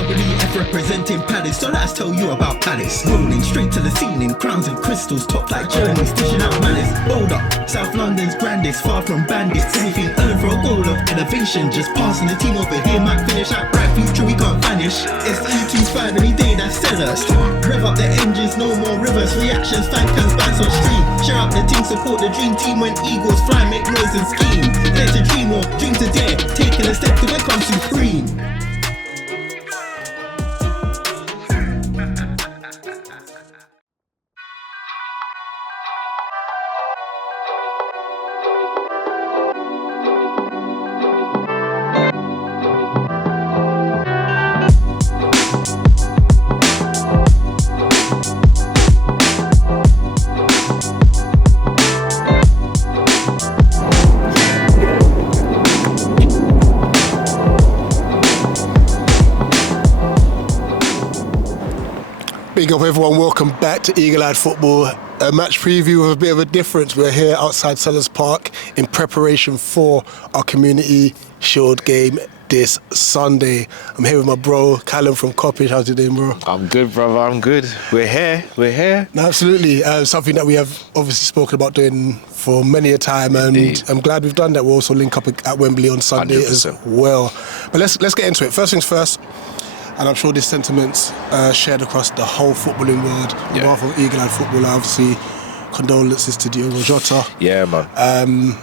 WEF representing Palace, so let's tell you about Palace. Rolling straight to the ceiling, crowns and crystals, top like journeys, dishing out malice. Bold up, South London's grandest, far from bandits. Anything earning for a goal of elevation, just passing the team over here might finish out bright future, we can't vanish. It's E25 any day, that's sellers. Rev up the engines, no more reverse reactions, fan cams, bands on stream. Share up the team, support the dream team when Eagles fly, make noise and scheme. Dare to dream or dream to dare, taking a step to become supreme. Big up everyone, welcome back to Eagle Eyed Football. A match preview with a bit of a difference. We're here outside Sellers Park in preparation for our Community Shield game this Sunday. I'm here with my bro, Callum from Coppage. How's you doing, bro? I'm good, brother, I'm good. We're here. No, absolutely. Something that we have obviously spoken about doing for many a time, and Indeed. I'm glad we've done that. We'll also link up at Wembley on Sunday 100%. as well. But let's get into it. First things first, and I'm sure this sentiment's shared across the whole footballing world. On behalf of Eagle Eyed Football, obviously, condolences to Jota. Yeah, man.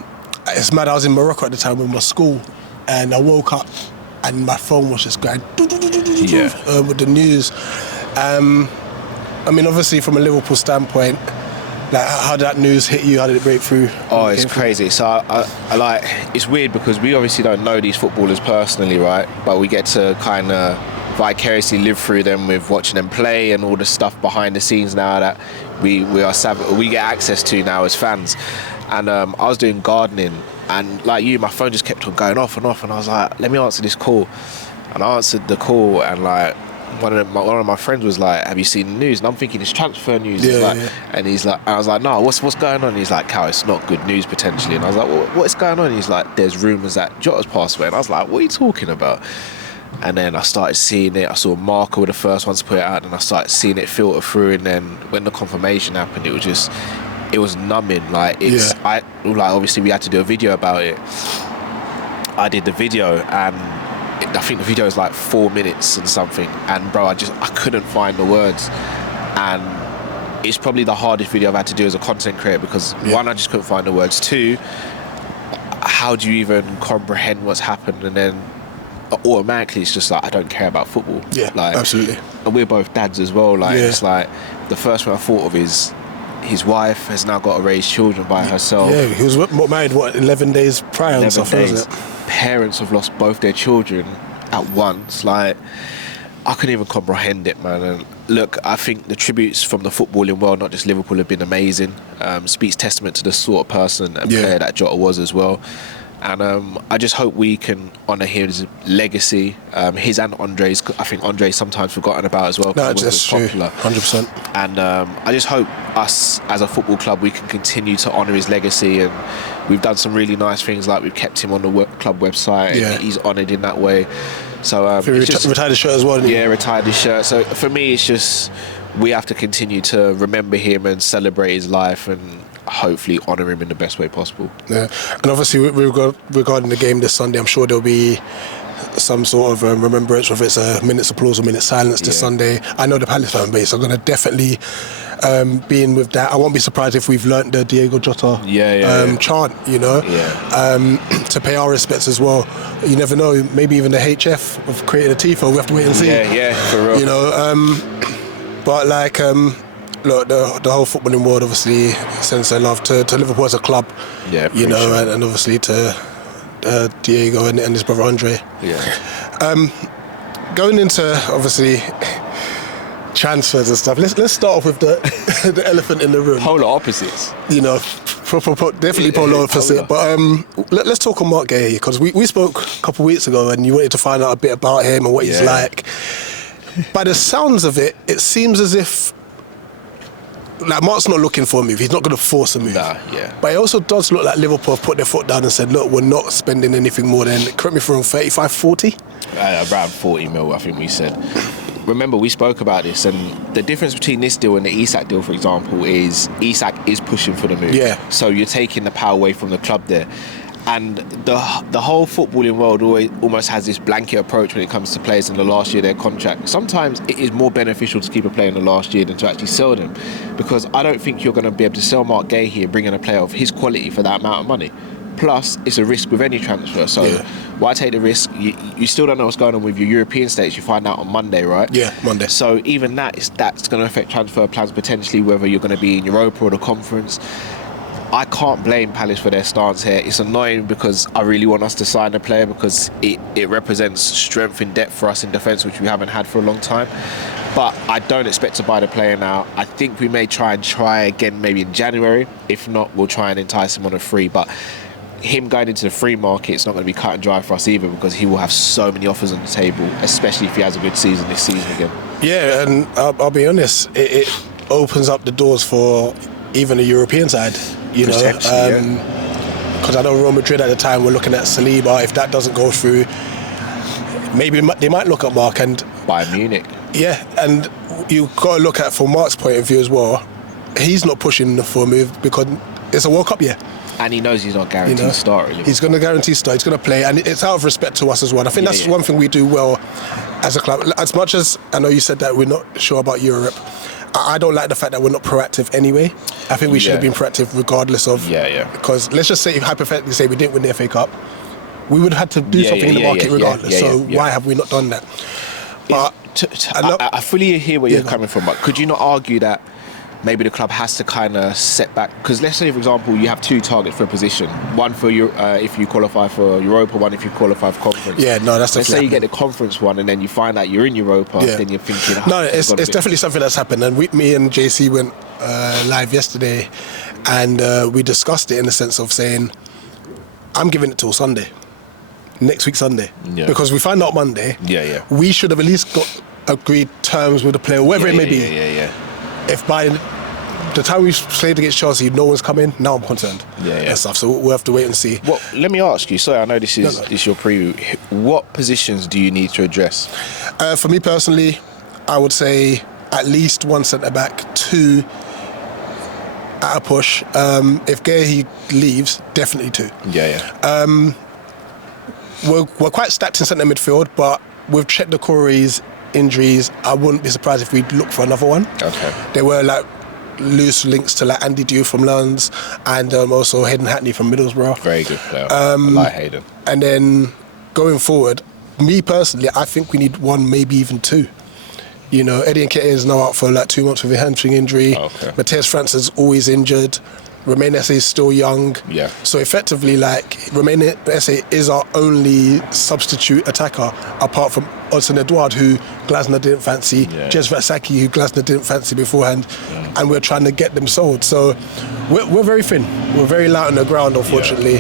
It's mad, I was in Morocco at the time with my school, and I woke up and my phone was just going with the news. I mean, obviously, from a Liverpool standpoint, like, how did that news hit you? How did it break through? Oh, it's crazy. So I like, it's weird because we obviously don't know these footballers personally, right? But we get to kind of vicariously live through them with watching them play and all the stuff behind the scenes now that we get access to now as fans. And I was doing gardening, and like you, my phone just kept on going off and off, and I was like, let me answer this call. And I answered the call, and like one of my friends was like, have you seen the news? And I'm thinking it's transfer news. And he's like, and I was like, no, what's going on? And he's like, Cal, it's not good news potentially. And I was like, what's going on? And he's like, there's rumours that Jota's passed away. And I was like, what are you talking about? And then I started seeing it. I saw Marco were the first ones to put it out, and I started seeing it filter through. And then when the confirmation happened, it was numbing. Like obviously we had to do a video about it. I did the video, and I think the video is like 4 minutes and something. And bro, I couldn't find the words. And it's probably the hardest video I've had to do as a content creator because one, I just couldn't find the words. Two, how do you even comprehend what's happened? And then automatically it's just like, I don't care about football. Yeah, like, absolutely. And we're both dads as well. Like it's like the first thing I thought of is his wife has now got to raise children by herself. Yeah, he was married 11 days prior. 11 days. Wasn't it? Parents have lost both their children at once. Like, I couldn't even comprehend it, man. And look, I think the tributes from the footballing world, not just Liverpool, have been amazing. Speaks testament to the sort of person and player that Jota was as well. And I just hope we can honour his legacy, his and Andre's. I think Andre's sometimes forgotten about as well. No, that's true, popular. 100%. And I just hope us as a football club, we can continue to honour his legacy. And we've done some really nice things, like we've kept him on the club website. And he's honoured in that way. So retired his shirt as well, didn't he? Yeah, retired his shirt. So for me, it's just we have to continue to remember him and celebrate his life and hopefully honour him in the best way possible. Yeah, and obviously regarding the game this Sunday, I'm sure there'll be some sort of remembrance, whether it's a minute's applause or minute's silence this Sunday. I know the Palace fan base are going to definitely be in with that. I won't be surprised if we've learnt the Diego Jota chant, you know, to pay our respects as well. You never know, maybe even the HF have created a TIFO. We have to wait and see. Yeah, for real. You know, but like, look, the whole footballing world obviously sends their love to Liverpool as a club, you know, and obviously to Diego and his brother Andre. Going into obviously transfers and stuff, let's start off with the elephant in the room. Polar opposites, you know, definitely polar opposite. But let's talk on Mark Gay, because we spoke a couple of weeks ago and you wanted to find out a bit about him and what he's like. By the sounds of it, it seems as if like Mark's not looking for a move. He's not going to force a move. Nah, yeah. But it also does look like Liverpool have put their foot down and said, look, we're not spending anything more than, correct me if I'm wrong, 35, 40? Around 40 mil, I think we said. Remember, we spoke about this, and the difference between this deal and the Isak deal, for example, is Isak is pushing for the move. Yeah. So you're taking the power away from the club there. And the whole footballing world almost has this blanket approach when it comes to players in the last year of their contract. Sometimes it is more beneficial to keep a player in the last year than to actually sell them, because I don't think you're going to be able to sell Mark Gay here, bring in a player of his quality for that amount of money. Plus, it's a risk with any transfer. So why take the risk? You still don't know what's going on with your European states. You find out on Monday, right? Yeah, Monday. So even that's going to affect transfer plans potentially, whether you're going to be in Europa or the Conference. I can't blame Palace for their stance here. It's annoying because I really want us to sign a player, because it represents strength in depth for us in defence, which we haven't had for a long time. But I don't expect to buy the player now. I think we may try again maybe in January. If not, we'll try and entice him on a free. But him going into the free market, it's not going to be cut and dry for us either, because he will have so many offers on the table, especially if he has a good season this season again. Yeah, and I'll be honest, it opens up the doors for even a European side, you know, because I know Real Madrid at the time were looking at Saliba. If that doesn't go through, maybe they might look at Mark and Bayern Munich. Yeah, and you've got to look at, from Mark's point of view as well, he's not pushing for a move because it's a World Cup year. And he knows he's not guaranteed to start, really. He's going to guarantee start. He's going to play, and it's out of respect to us as well. I think that's one thing we do well as a club. As much as I know you said that we're not sure about Europe, I don't like the fact that we're not proactive anyway. I think we should have been proactive regardless of... Because let's just say, hypothetically say we didn't win the FA Cup, we would have had to do something in the market regardless. Why have we not done that? But I fully hear where you're coming from, but could you not argue that maybe the club has to kind of set back? Because let's say, for example, you have two targets for a position. One for if you qualify for Europa, one if you qualify for Conference. Yeah, no, that's Let's say you get the Conference one and then you find out you're in Europa, then you're thinking... No, it's definitely something that's happened. And me and JC went live yesterday, and we discussed it in the sense of saying, I'm giving it till Sunday. Next week Sunday. Yeah. Because we find out Monday. We should have at least got agreed terms with the player, whatever it may be. If by the time we played against Chelsea, no one's come in, now I'm concerned. And stuff. So we'll have to wait and see. Well, let me ask you. Sorry, I know this is your preview. What positions do you need to address? For me personally, I would say at least one centre back, two at a push. If Gay leaves, definitely two. We're quite stacked in centre midfield, but with Chet Decore's injuries, I wouldn't be surprised if we'd look for another one. There were like loose links to like Andy Dew from Lens and also Hayden Hackney from Middlesbrough. Very good player. I like Hayden. And then going forward, me personally, I think we need one, maybe even two. You know, Eddie Nketiah is now out for like 2 months with a hamstring injury. Matthias Francis is always injured. Romain Esse is still young. So effectively, like, Romain Esse is our only substitute attacker apart from Odsonne Edouard, who Glasner didn't fancy, Jez Vatsaki, who Glasner didn't fancy beforehand, and we're trying to get them sold. So we're very thin. We're very light on the ground, unfortunately.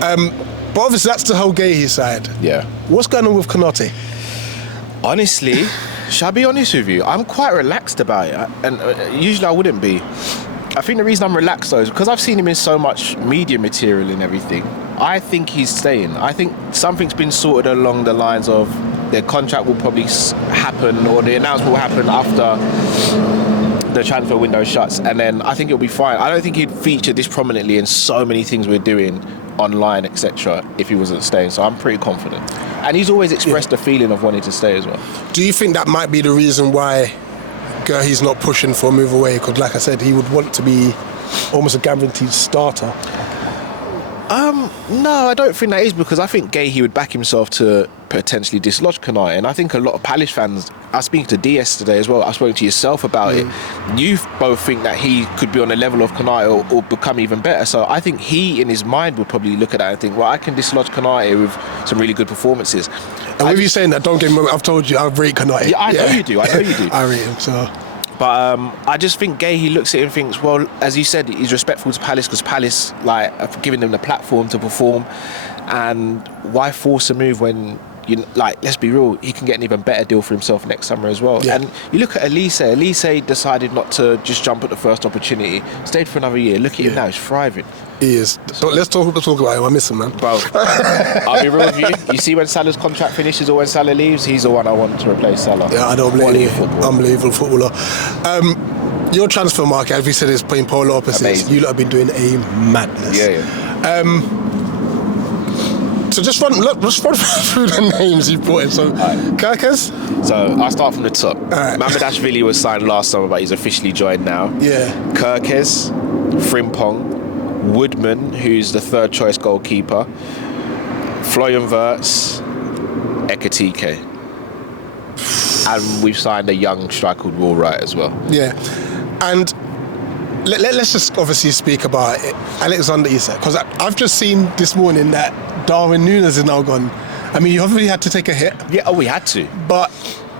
But obviously, that's the whole Gahey side. What's going on with Konate? Honestly, shall I be honest with you? I'm quite relaxed about it, and usually I wouldn't be. I think the reason I'm relaxed though is because I've seen him in so much media material and everything. I think he's staying. I think something's been sorted along the lines of their contract will probably happen, or the announcement will happen after the transfer window shuts, and then I think it'll be fine. I don't think he'd feature this prominently in so many things we're doing online, etc., if he wasn't staying. So I'm pretty confident. And he's always expressed the feeling of wanting to stay as well. Do you think that might be the reason why he's not pushing for a move away? Because like I said, he would want to be almost a guaranteed starter. No, I don't think that is, because I think Gahey would back himself to potentially dislodge Konate, and I think a lot of Palace fans, I was speaking to D yesterday as well, I spoke to yourself about it, you both think that he could be on the level of Konate or become even better. So I think he in his mind would probably look at that and think, well, I can dislodge Konate with some really good performances. And with you saying that, don't get me wrong, I've told you I rate Konate. I know you do. I rate him, so... But I just think Gahey looks at it and thinks, well, as you said, he's respectful to Palace because Palace, like, have given them the platform to perform. And why force a move when let's be real, he can get an even better deal for himself next summer as well. Yeah. And you look at Elise decided not to just jump at the first opportunity, stayed for another year. Look at him now, he's thriving. He is. Let's talk about him. I miss him, man. Bro, I'll be real with you. You see when Salah's contract finishes or when Salah leaves, he's the one I want to replace Salah. Yeah, I don't blame you. Unbelievable footballer. Your transfer market, as we said, is playing polar opposites. Amazing. You lot have been doing a madness. Yeah. So just run through the names you brought in. So, Kirkers? So I'll start from the top. Right. Mamardashvili was signed last summer, but he's officially joined now. Yeah. Kirkes, Frimpong, Woodman, who's the third choice goalkeeper, Florian Wirtz, Ekatike. And we've signed a young striker called Will Wright as well. Yeah. And let's just obviously speak about it. Alexander Isak, because I've just seen this morning that Darwin Núñez is now gone. I mean, you obviously had to take a hit. Yeah, we had to. But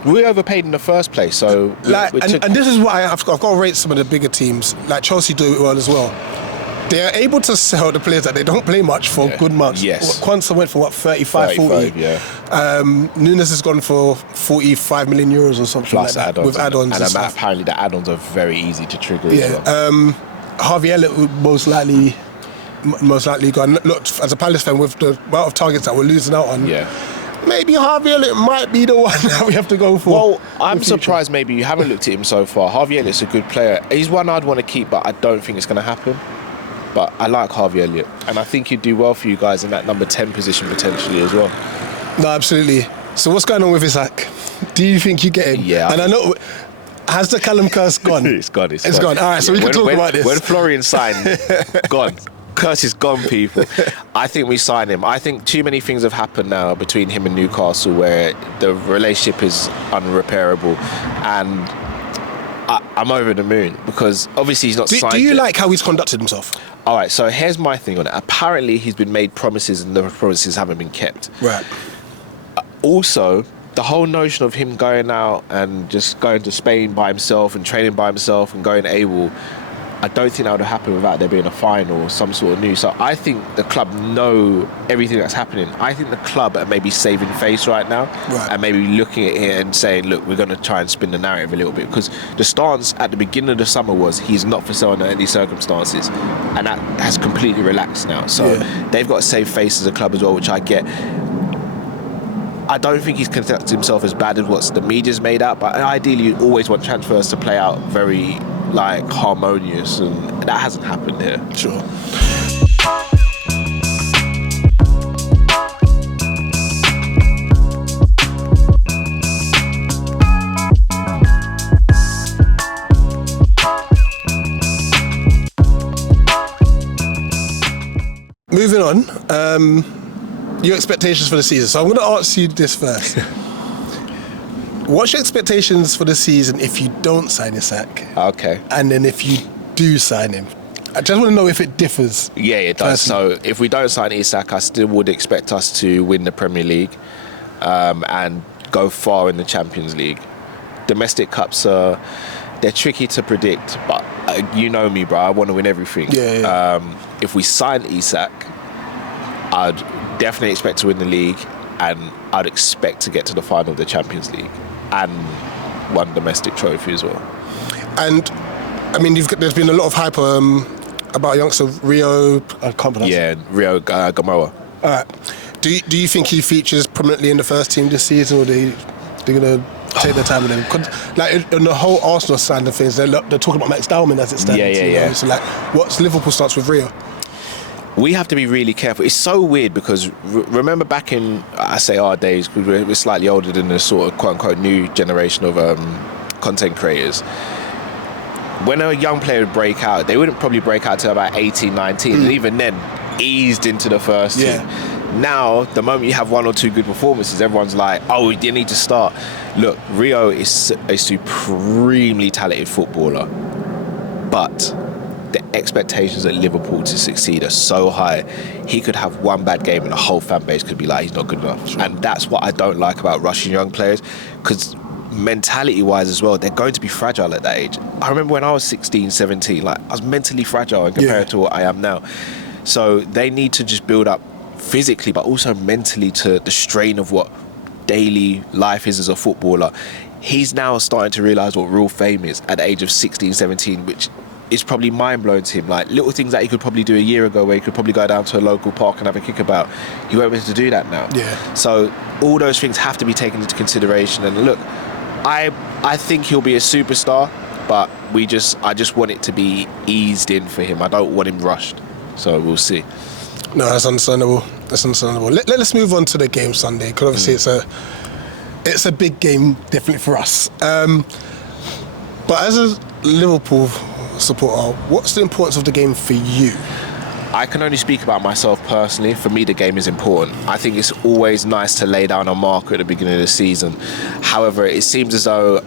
we overpaid in the first place, so... and this is what I've got to rate some of the bigger teams. Like Chelsea do it well as well. They are able to sell the players that they don't play much for good months. Yes. Quansah went for 35, 40. Yeah. Núñez has gone for 45 million euros or something Plus like that. With add-ons and stuff. Apparently the add-ons are very easy to trigger as Yeah. well. Harvey Elliott would most likely gone. Look, as a Palace fan, with the amount of targets that we're losing out on, maybe Harvey Elliott might be the one that we have to go for. Well, I'm surprised maybe you haven't looked at him so far. Harvey Elliott's a good player. He's one I'd want to keep, but I don't think it's going to happen. But I like Harvey Elliott, and I think he'd do well for you guys in that number 10 position potentially as well. No, absolutely. So what's going on with Isak? Do you think you get him? Yeah. And I know, has the Callum curse gone? It's gone. It's gone. All right, so we can talk about this. When Florian signed, gone. Curse is gone, people. I think we sign him. I think too many things have happened now between him and Newcastle where the relationship is unrepairable, and I'm over the moon because obviously he's not signed. Do you yet. like how he's conducted himself? All right, so here's my thing on it. Apparently he's been made promises and the promises haven't been kept. Right. Also, the whole notion of him going out and just going to Spain by himself and training by himself and going AWOL, I don't think that would have happened without there being a fine or some sort of news. So I think the club know everything that's happening. I think the club are maybe saving face right now and maybe looking at it and saying, look, we're going to try and spin the narrative a little bit, because the stance at the beginning of the summer was he's not for sale under any circumstances, and that has completely relaxed now. So they've got to save face as a club as well, which I get. I don't think he's conducted himself as bad as what the media's made out, but ideally you always want transfers to play out very harmonious, and that hasn't happened here. Sure. Moving on, your expectations for the season. So I'm going to ask you this first. What's your expectations for the season if you don't sign Isak? Okay. And then if you do sign him? I just want to know if it differs. Yeah, it does. So if we don't sign Isak, I still would expect us to win the Premier League and go far in the Champions League. Domestic cups they're tricky to predict, but you know me, bro. I want to win everything. Yeah. If we sign Isak, I'd definitely expect to win the league, and I'd expect to get to the final of the Champions League and one domestic trophy as well. And I mean, there's been a lot of hype about youngster Rio. I can't pronounce it. Rio Gamoa. All right. Do you think he features prominently in the first team this season, or they're gonna take their time with him? Like in the whole Arsenal side of things, they're talking about Max Dowman as it stands. Yeah. So like, what's Liverpool starts with Rio? We have to be really careful. It's so weird because remember back in, I say our days, because we're slightly older than the sort of quote-unquote new generation of content creators. When a young player would break out, they wouldn't probably break out till about 18, 19, and even then eased into the first team. Now, the moment you have one or two good performances, everyone's like, oh, you need to start. Look, Rio is a supremely talented footballer, but the expectations at Liverpool to succeed are so high. He could have one bad game and the whole fan base could be like, he's not good enough. Sure. And that's what I don't like about Russian young players, because mentality-wise as well, they're going to be fragile at that age. I remember when I was 16, 17, I was mentally fragile compared to what I am now. So they need to just build up physically, but also mentally to the strain of what daily life is as a footballer. He's now starting to realise what real fame is at the age of 16, 17, which is probably mind-blowing to him. Like little things that he could probably do a year ago, where he could probably go down to a local park and have a kickabout. He won't be able to do that now. Yeah. So all those things have to be taken into consideration. And look, I think he'll be a superstar, but I just want it to be eased in for him. I don't want him rushed. So we'll see. No, that's understandable. Let's move on to the game Sunday, because obviously it's a big game, definitely for us. But as a Liverpool supporter, what's the importance of the game for you? I can only speak about myself personally. For me, the game is important. I think it's always nice to lay down a marker at the beginning of the season. However, it seems as though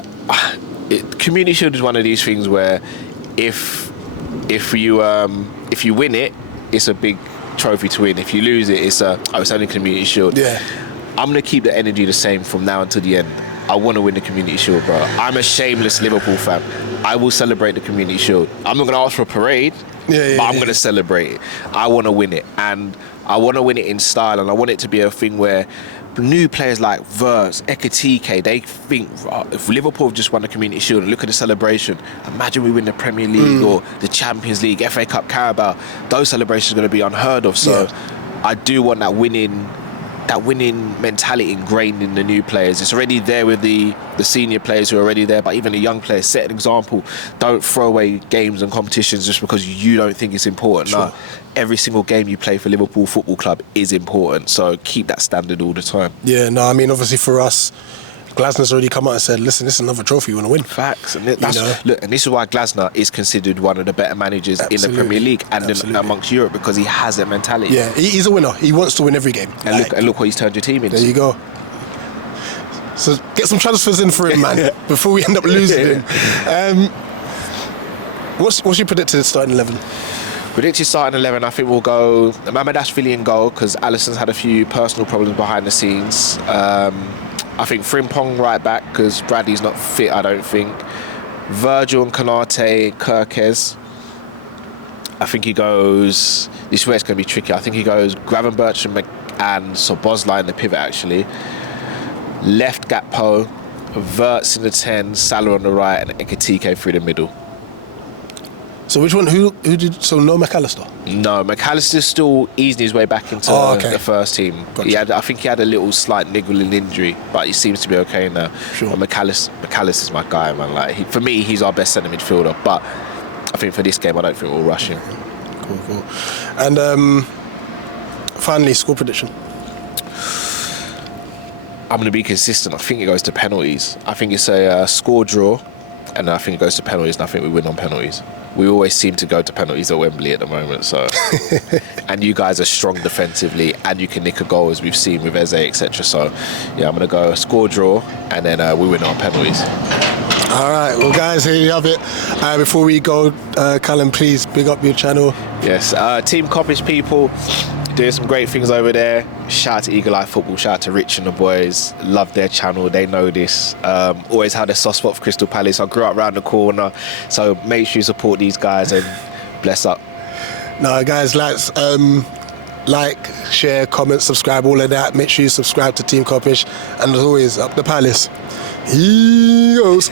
Community Shield is one of these things where if you win it, it's a big trophy to win. If you lose it, it's only Community Shield. Yeah. I'm going to keep the energy the same from now until the end. I want to win the Community Shield, bro. I'm a shameless Liverpool fan. I will celebrate the Community Shield. I'm not going to ask for a parade, but I'm going to celebrate it. I want to win it, and I want to win it in style, and I want it to be a thing where new players like Verts, Ekitike, they think, if Liverpool have just won the Community Shield and look at the celebration, imagine we win the Premier League or the Champions League, FA Cup, Carabao, those celebrations are going to be unheard of. So I do want that winning mentality ingrained in the new players. It's already there with the senior players who are already there, but even the young players, set an example. Don't throw away games and competitions just because you don't think it's important. Sure. No, every single game you play for Liverpool Football Club is important, so keep that standard all the time. Yeah, no, I mean, obviously for us, Glasner's already come out and said, listen, this is another trophy you want to win. Facts. And look, and this is why Glasner is considered one of the better managers in the Premier League and amongst Europe, because he has that mentality. Yeah, he's a winner. He wants to win every game. And look what he's turned your team into. There you go. So get some transfers in for him, man, before we end up losing him. What's your predicted starting 11? Predicted starting 11, I think we'll go Mamadashvili in goal, because Alisson's had a few personal problems behind the scenes. I think Frimpong right back, because Bradley's not fit, I don't think. Virgil and Konate, Kirkes. I think he goes... This is where it's going to be tricky. I think he goes Gravenberch and Sobozla in the pivot, actually. Left Gakpo, Verts in the 10, Salah on the right, and Ekitike through the middle. So which one? Who did? So no McAllister? No, McAllister's still easing his way back into the first team. Gotcha. I think he had a little slight niggling injury, but he seems to be okay now. Sure. But McAllister's my guy, man. Like for me, he's our best centre midfielder. But I think for this game, I don't think we'll rush him. Cool. And finally, score prediction. I'm going to be consistent. I think it goes to penalties. I think it's a score draw, and I think it goes to penalties, and I think we win on penalties. We always seem to go to penalties at Wembley at the moment, so. And you guys are strong defensively, and you can nick a goal, as we've seen with Eze, etc. So, yeah, I'm going to go score draw, and then we win on penalties. All right, well, guys, here you have it. Before we go, Callum, please big up your channel. Yes, Team Coppish people doing some great things over there. Shout out to Eagle Eye Football, shout out to Rich and the boys. Love their channel, they know this. Always had a soft spot for Crystal Palace. I grew up around the corner, so make sure you support these guys and bless up. No, guys, like, share, comment, subscribe, all of that. Make sure you subscribe to Team Coppish. And as always, up the Palace. He goes.